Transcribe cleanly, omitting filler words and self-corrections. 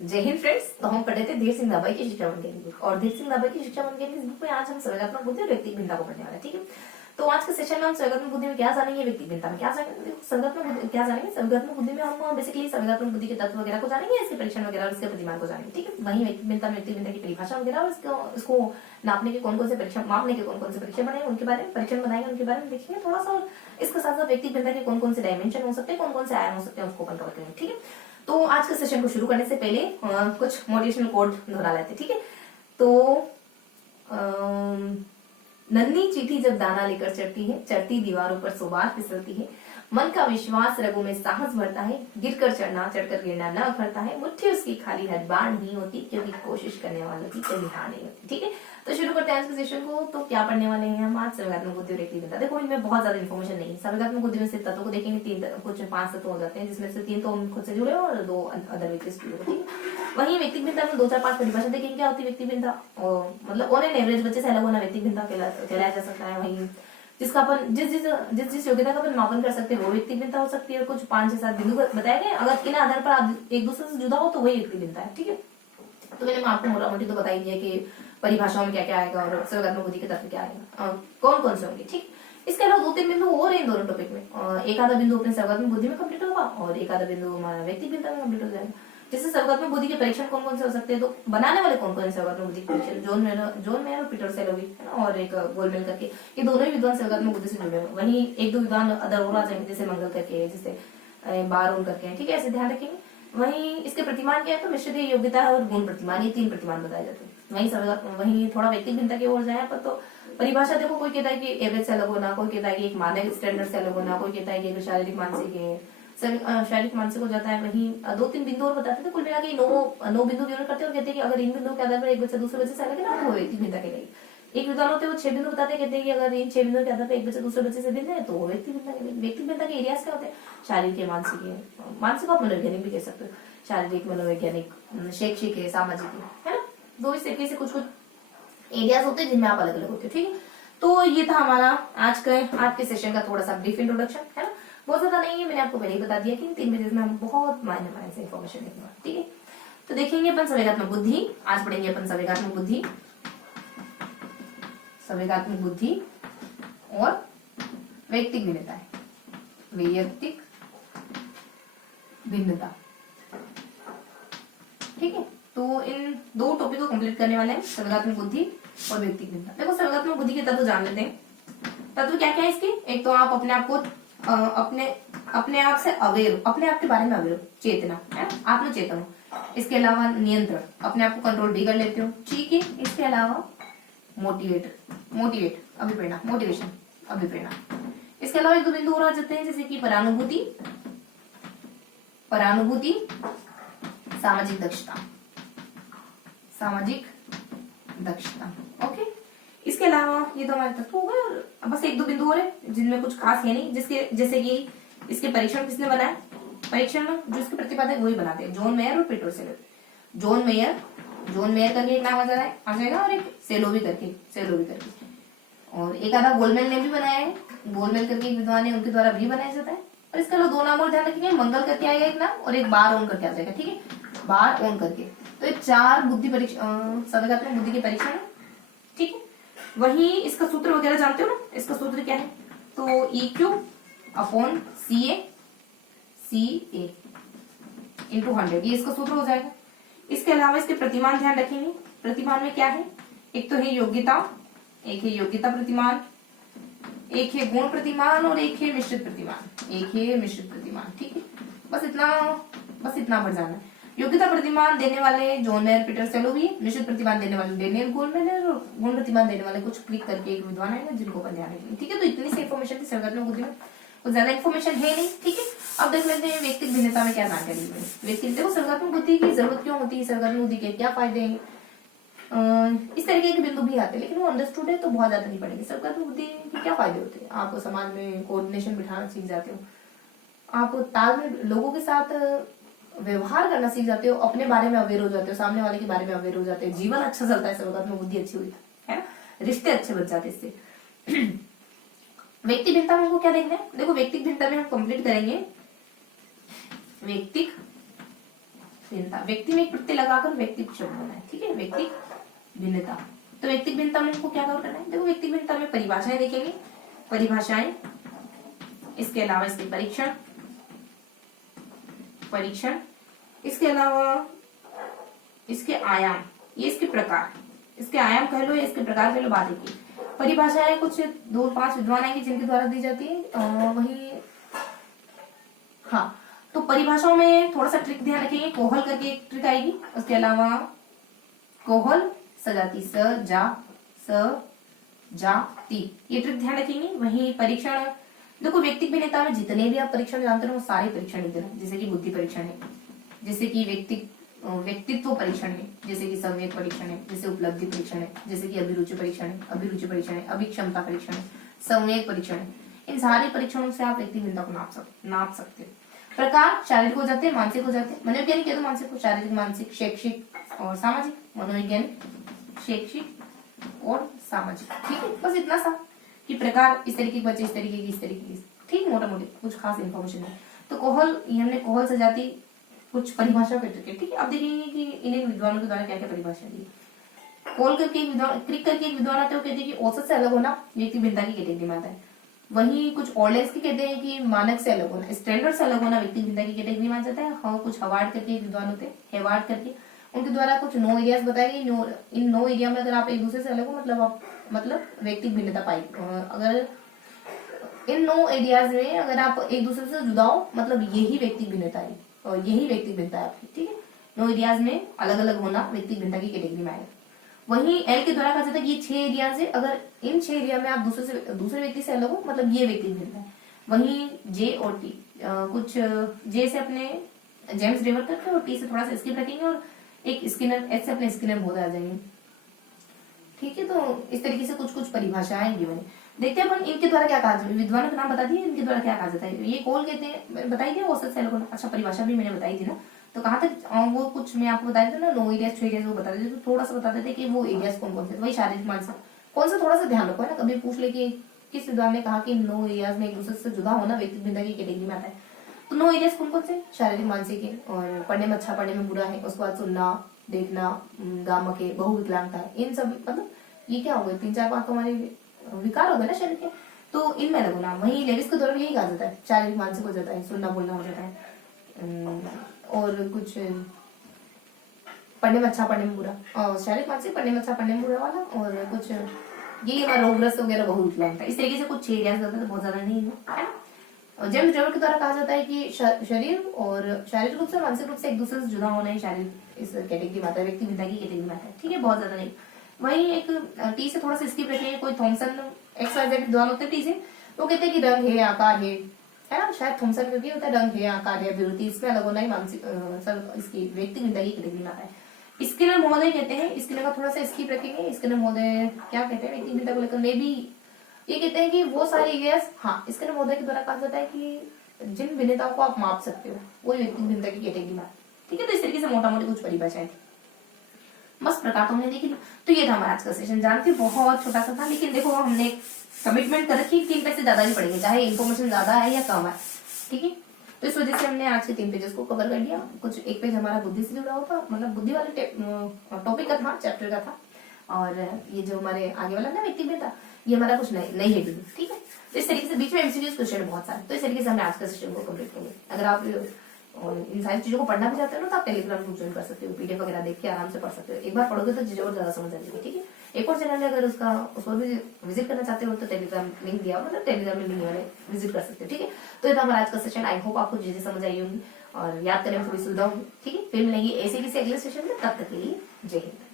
जय हिंद फ्रेंड्स। तो हम पढ़े थे धीर सिंह दाभाई की शिक्षा मंडल की बुक, और धीर सिंह दाभाई की शिक्षा मंडल की बुक में आज हम संवेगात्मक बुद्धि और व्यक्तिक भिन्नता को पढ़ने वाले हैं। ठीक है, तो आज के सेशन में हम संवेगात्मक बुद्धि में क्या जानेंगे, व्यक्तिक भिन्नता में क्या जानेंगे। संवेगात्मक क्या जानेंगे, संवेगात्मक बुद्धि में हम बेसिकली संवेगात्मक बुद्धि के तत्व वगैरह को जानेंगे, इसके परीक्षण वगैरह और इसके प्रतिमान को जानेंगे। ठीक है, वही व्यक्तिक भिन्नता में व्यक्तिक भिन्नता की परिभाषा वगैरह और इसको नापने के कौन कौन से परीक्षण, मापने के कौन कौन से परीक्षण बनाएंगे, उनके बारे में परीक्षण बनाएंगे, उनके बारे में देखेंगे थोड़ा सा। इसके साथ साथ व्यक्तिक भिन्नता के कौन कौन से डायमेंशन हो सकते हैं, कौन कौन से आयाम हो सकते हैं, उसको कवर करेंगे। ठीक है, तो आज के सेशन को शुरू करने से पहले कुछ मोटिवेशनल कोड दोहरा लेते। ठीक है, तो नन्ही चींटी जब दाना लेकर चढ़ती है, चढ़ती दीवारों पर 100 बार फिसलती है। मन का विश्वास, रगों में साहस बढ़ता है, गिरकर चढ़ना चढ़कर गिरना न उखड़ता है। मुट्ठी उसकी खाली हर बार नहीं होती, क्योंकि कोशिश करने वालों की कभी हार नहीं होती। ठीक है, तो शुरू करते हैं आज के सेशन को। तो क्या पढ़ने वाले हैं हम आज, संवेगात्मक बुद्धि और व्यक्तिक भिन्नता। देखो, इनमें बहुत ज्यादा इन्फॉर्मेशन नहीं है। संवेगात्मक बुद्धि में सिर्फ तत्वों को देखेंगे, कुछ 5 तत्व हो जाते हैं, जिसमें से 3 तो हम खुद से जुड़े और 2 अदर व्यक्ति से जुड़े। ठीक है, वही व्यक्तिक भिन्नता में 2 4 5 परिभाषा देखेंगे क्या होती है व्यक्तिक भिन्नता, और मतलब ऑन एन एवरेज बच्चे से अलग होना व्यक्तिक भिन्नता कहलाया जा सकता है। वही जिसका अपन जिस योग्यता का अपन मापन कर सकते हैं वो व्यक्तिक भिन्नता हो सकती है। और कुछ 5 से 7 बिंदु बताए गए, अगर इन आधार पर आप एक दूसरे से जुदा हो तो वही व्यक्तिक भिन्नता है। ठीक है, तो मैंने आपको मोटा मोटी तो बता ही दिया कि परिभाषाओं में क्या क्या आएगा और संवेगात्मक बुद्धि के तत्व क्या आएगा, कौन कौन से होंगे। ठीक, इसके अलावा 2 3 बिंदु और हैं दोनों टॉपिक में। एक आधा बिंदु अपने संवेगात्मक बुद्धि में कंप्लीट होगा और एक आधा बिंदु हमारा व्यक्तिक भिन्नता में कंप्लीट हो जाएगा। जैसे संवेगात्मक बुद्धि के परीक्षण कौन कौन से हो सकते हैं, तो बनाने वाले कौन कौन है संवेगात्मक बुद्धि के परीक्षण, जॉन मेयर और पीटर सेलोवी और एक गोलमेल करके, ये दोनों ही विद्वान संवेगात्मक बुद्धि से जुड़े हुए। वहीं 1 2 विद्वान अदर और आ जाएंगे, जैसे मंगल करके, जैसे बारोन करके हैं। ठीक है, ऐसे ध्यान रखेंगे। वहीं इसके प्रतिमान क्या है, तो मिश्रित योग्यता और गुण प्रतिमान, ये 3 प्रतिमान बताए जाते हैं। वहीं थोड़ा व्यक्तिक भिन्नता की ओर जाए पर तो परिभाषा देखो, कोई कहता है कि एवरेज से अलग होना, कोई कहता है कि एक मानक स्टैंडर्ड से अलग होना, कोई कहता है कि शारीरिक मानसिक है, शारीरिक मानसिक हो जाता है। वहीं 2 3 बिंदु और बताते थे, कुल मिला के 9 बिंदु विवरण करते हैं और कहते हैं कि अगर इन बिंदुओं के आधार पर एक बच्चा दूसरे बच्चे से अलग है ना, तो वो व्यक्तिक भिन्नता कहलाएगी। एक विद्वान होते हैं वो 6 बिंदु बताते हैं, कहते हैं कि अगर इन 6 बिंदुओं के आधार पर एक बच्चा दूसरे बच्चे से भिन्न है तो वो व्यक्तिक भिन्नता कहलाएगी। व्यक्तिक भिन्नता के एरियाज क्या होते हैं, शारीरिक है, मानसिक है, मानसिक और मनोवैज्ञानिक भी कह सकते हो, शारीरिक, मनोवैज्ञानिक, शैक्षिक है, सामाजिक है ना। दो इस तरीके से कुछ एरियाज होते हैं जिनमें आप अलग अलग होते हो। ठीक है, तो ये था हमारा आज के सेशन का थोड़ा सा ब्रीफ इंट्रोडक्शन, है ना। बहुत ज्यादा नहीं है, मैंने आपको पहले ही बता दिया कि इन 3 पेजेस में हम बहुत माइनर से इन्फॉर्मेशन देखेंगे। ठीक है, तो देखेंगे अपन संवेगात्मक बुद्धि, आज पढ़ेंगे अपन संवेगात्मक बुद्धि और वैयक्तिक भिन्नता है, वैयक्तिक भिन्नता। ठीक है, तो इन 2 टॉपिक को कंप्लीट करने वाले हैं, संवेगात्मक बुद्धि और व्यक्तिक भिन्नता। देखो, संवेगात्मक बुद्धि के तत्व जान लेते हैं। तत्व क्या क्या है इसके, एक तो आप अपने आप को अपने आप से अवेयर, अपने आप के बारे में अवेयर, चेतना है, आत्म चेतन हो। इसके अलावा नियंत्रण, अपने आप को कंट्रोल भी कर लेते हो। ठीक है, इसके अलावा मोटिवेट अभिप्रेरणा, मोटिवेशन अभिप्रेरणा। इसके अलावा 1 2 बिंदु और आ जाते हैं, जैसे कि परानुभूति, सामाजिक दक्षता। ओके, इसके अलावा ये तो हमारे तत्व हो गए, और बस 1 2 बिंदु और है जिनमें कुछ खास है नहीं, जिसके जैसे कि इसके परीक्षण किसने बनाए, परीक्षण जो इसके प्रतिपादक वही बनाते हैं, जॉन मेयर और पीटर सेलोवी। जॉन मेयर करके एक नाम आ जाएगा और एक सेलोवी करके, और एक आधा गोलमेल ने भी बनाया है, गोलमेल करके एक विद्वान है, उनके द्वारा भी बनाया जाता है। और इसके अलावा 2 नाम और ध्यान रखेंगे, मंगल करके आएगा एक नाम, और एक बार ओन करके आ जाएगा। ठीक है, बार ओन करके, तो ये 4 बुद्धि परीक्षा, संवेगात्मक बुद्धि के परीक्षण है। ठीक है, वही इसका सूत्र वगैरह जानते हो ना, इसका सूत्र क्या है, तो EQ अपॉन CA इंटू 100, ये इसका सूत्र हो जाएगा। इसके अलावा इसके प्रतिमान ध्यान रखेंगे, प्रतिमान में क्या है, एक तो है योग्यता, एक है योग्यता प्रतिमान, एक है गुण प्रतिमान और एक है मिश्रित प्रतिमान। ठीक है, बस इतना बढ़ जाना है। योग्यता प्रतिमान देने वाले जॉन मेयर, पीटर सेलोवी, मिश्रित प्रतिमान देने वाले डेनियल गोलमेन, और गुण प्रतिमान देने वाले कुछ क्लिक करके एक विद्वान है जिनको अपन ध्यान रखेंगे। ठीक है, तो इतनी सी इन्फॉर्मेशन थी संवेगात्मक बुद्धि में, कुछ ज्यादा इन्फॉर्मेशन है नहीं। ठीक है, अब देख लेते हैं व्यक्तिक भिन्नता में क्या जानकारी है। व्यक्तिक देखो, संवेगात्मक बुद्धि की जरूरत क्यों होती है, संवेगात्मक बुद्धि के क्या फायदे हैं, इस तरीके के बिंदु भी आते हैं, लेकिन वो अंडरस्टूड है तो बहुत ज्यादा नहीं पड़ेंगे। संवेगात्मक बुद्धि के क्या फायदे होते हैं, आप समाज में कोऑर्डिनेशन बिठाना सीख जाते हो, आप तालमेल, लोगों के साथ व्यवहार करना सीख जाते हो, अपने बारे में अवेयर हो जाते हो, सामने वाले के बारे में अवेयर हो जाते हो, जीवन अच्छा चलता है संवेगात्मक बुद्धि अच्छी हुई है ना, रिश्ते अच्छे बन जाते इससे। व्यक्तिक भिन्नता में हमको क्या देखना है, देखो व्यक्तिक भिन्नता में हम कंप्लीट करेंगे व्यक्तिक भिन्नता, व्यक्ति में एक प्रत्यय लगाकर व्यक्ति शब्द होना है, ठीक है, व्यक्ति भिन्नता। तो व्यक्ति भिन्नता में हमको क्या कवर करना है, देखो व्यक्ति भिन्नता में परिभाषाएं देखेंगे, परिभाषाएं, इसके अलावा इसके परीक्षण, इसके अलावा इसके आयाम, ये इसके प्रकार, इसके आयाम कह लो या इसके प्रकार कह लो, बात की परिभाषाएं कुछ 2-5 विद्वान आएंगे जिनके द्वारा दी जाती है। वही हाँ, तो परिभाषाओं में थोड़ा सा ट्रिक ध्यान रखेंगे, कोहल करके एक ट्रिक आएगी, उसके अलावा कोहल सजाती, स जा ती, ये ट्रिक ध्यान रखेंगे। वही परीक्षण, देखो व्यक्ति भिन्नता में जितने भी आप परीक्षण जानते हो वो सारे परीक्षण लिख देना, जैसे कि बुद्धि परीक्षण है, जैसे कि व्यक्तित्व परीक्षण है, जैसे कि संवेग परीक्षण है, जैसे उपलब्धि परीक्षण है, जैसे कि अभिरुचि परीक्षण है, अभिक्षमता परीक्षण है, संवेग परीक्षण है। इन सारे परीक्षणों से आप व्यक्ति भिन्नता को नाप सकते हो। प्रकार शारीरिक हो जाते हैं, मानसिक हो जाते हैं, मनोवैज्ञानिक कह दो मानसिक को, शारीरिक, मानसिक, शैक्षिक और सामाजिक, मनोवैज्ञानिक, शैक्षिक और सामाजिक, ठीक है। बस इतना सा कि प्रकार इस तरीके के बच्चे, इस तरीके की, इस तरीके की, ठीक, मोटा मोटी कुछ खास इन्फॉर्मेशन नहीं। तो कोहल, ये हमने कोहल सजाती कुछ परिभाषा कर चुके, ठीक है। अब देखेंगे कि इन विद्वानों के द्वारा क्या क्या परिभाषा दी। कोल करके एक विद्वान, क्रिक करके एक विद्वान आते हैं, कहते हैं कि औसत से अलग होना व्यक्ति भिन्नता की कैटेगरी में आता है। वहीं कुछ ऑर्डिनेंस की कहते हैं कि मानक से अलग होना, स्टैंडर्ड से अलग होना व्यक्ति भिन्नता की कैटेगरी में आ जाता है। हाँ, कुछ हवार्ड करके एक विद्वान होते हैं, हेवार्ड करके, उनके द्वारा कुछ 9 एरियाज बताए गए। इन 9 एरिया में अगर आप एक दूसरे से अलग हो मतलब व्यक्ति भिन्नता पाई। अगर इन 9 एरियाज में अगर आप एक दूसरे से जुदा हो मतलब यही व्यक्ति भिन्नता है और यही व्यक्ति भिन्नता है आपकी, ठीक है। 9 एरियाज में अलग अलग होना व्यक्ति भिन्नता की कैटेगरी में आएगा। वहीं एल के द्वारा कहा जाता है कि ये 6 एरियाज है, अगर इन 6 एरिया में आप दूसरे व्यक्ति से अलग हो मतलब ये व्यक्ति भिन्नता है। वहीं जे और टी, कुछ जे से अपने जेम्स रेवर करके और टी से थोड़ा सा स्किप रखेंगे और एक स्किनर, एच से अपने स्किनर बोध आ जाएंगे, ठीक है। तो इस तरीके से कुछ परिभाषाएं गिवन है। देखते हैं अपन इनके द्वारा क्या कहा जाता है, विद्वानों का नाम बता दिए, इनके द्वारा क्या कहा जाता है। ये कोल कहते हैं, बताई थी औसत से अलग। अच्छा, परिभाषा भी मैंने बताई थी ना, तो कहाँ तक वो कुछ मैं आपको बता देती हूँ ना, 9 एरियाज 6 एरियाज वो बता देते, तो थोड़ा सा बता देते कि वो एरियाज कौन कौन से। वही शारीरिक, मानसिक, कौन सा थोड़ा सा ध्यान रखो है ना, कभी पूछ ले कि किस विद्वान ने कहा कि 9 एरियाज में एक दूसरे से जुदा होना व्यक्ति भिन्नता की कैटेगरी में आता है। तो 9 एरियाज कौन कौन से, शारीरिक, मानसिक है, और पढ़ने में अच्छा पढ़ने में बुरा है, उसके बाद सुनना, देखना, गामक है, बहुविकलांगता है, इन सब मतलब ये क्या हो गए 3-4 हमारे विकार हो गए ना शरीर के, तो इनमें अलग होना। वहीं लेडीज के दौरान यही कहा जाता है, शारीरिक, मानसिक हो जाता है, सुनना बोलना हो जाता है, और कुछ पढ़ने में अच्छा पढ़ने में बुरा, और शारीरिक, मानसिक, पढ़ने में अच्छा पढ़ने में बुरा वाला, और कुछ ये हमारा रोगग्रस्त वगैरह बहुविकलांगता। इस तरीके से कुछ 6 एरियाज होता है, तो बहुत ज्यादा नहीं है ना। जेम्स रेवर के द्वारा कहा जाता है कि शरीर और शारीरिक रूप से, मानसिक रूप से एक दूसरे से जुड़ा होना ही शारीरिक इस कैटेगरी में आता है, व्यक्ति भिन्नता की कैटेगरी में आता है, ठीक है। बहुत ज्यादा नहीं। वहीं एक टी से थोड़ा सा स्किप रखेंगे, कोई थॉमसन XYZ विद्वान होते हैं टी से, वो कहते हैं कि रंग है, आकार है ना, शायद थॉमसन करके होता है, रंग है, आकार है, विरुति, इसमें अलग होना ही मानसिक इसकी व्यक्ति भिन्नता की कैटेगरी में आता है। स्किनर महोदय कहते हैं, स्किनर का थोड़ा सा स्किप रखेंगे, स्किनर महोदय क्या कहते हैं व्यक्ति भिन्नता को लेकर, मे बी ये कहते हैं कि वो सारे एरियाज, हाँ, स्किनर महोदय के द्वारा कहा जाता है कि जिन भिन्नताओं को आप माप सकते हो वो व्यक्ति भिन्नता की कैटेगरी में, ठीक है। तो इस तरीके से मोटा मोटी कुछ परिभाषाएं थी, बस प्रकार तो हमने देख लिया। तो ये था हमारा आज का सेशन, जानती बहुत छोटा सा था, लेकिन देखो हमने कमिटमेंट कर रखी 3 पेज से ज्यादा नहीं पढ़ेंगे, चाहे इन्फॉर्मेशन ज्यादा है या कम है, ठीक है। तो इस वजह से हमने आज के 3 पेजेस को कवर कर लिया। कुछ एक पेज हमारा बुद्धि से जुड़ा होता, मतलब बुद्धि वाले टॉपिक का था, चैप्टर का था, और ये जो हमारे आगे वाला ना व्यक्ति में था, ये हमारा कुछ नहीं है, ठीक है। तो इस तरीके से बीच में MCQs क्वेश्चन बहुत सारे, तो इस तरीके से हमने आज का सेशन को कम्प्लीट करेंगे। अगर आप इन सारी चीजों को पढ़ना भी चाहते हो ना, तो आप टेलीग्राम ग्रुप ज्वाइन कर सकते हो, PDF वगैरह देख के आराम से पढ़ सकते हो। एक बार पढ़ोगे तो चीजें और ज्यादा समझ आ जाएगी, ठीक है। एक और चैनल है, अगर उस पर भी विजिट करना चाहते हो तो टेलीग्राम लिंक दिया, मतलब टेलीग्राम में लिंक वाले विजिट कर सकते हो, ठीक है। तो ये था हमारा आज का सेशन। आई होप आपको चीजें समझ आई होंगी और याद करने में थोड़ी सुविधा होगी, ठीक है। फिर मिलेंगे ऐसे किसी अगले सेशन में, तब तक के लिए जय हिंद।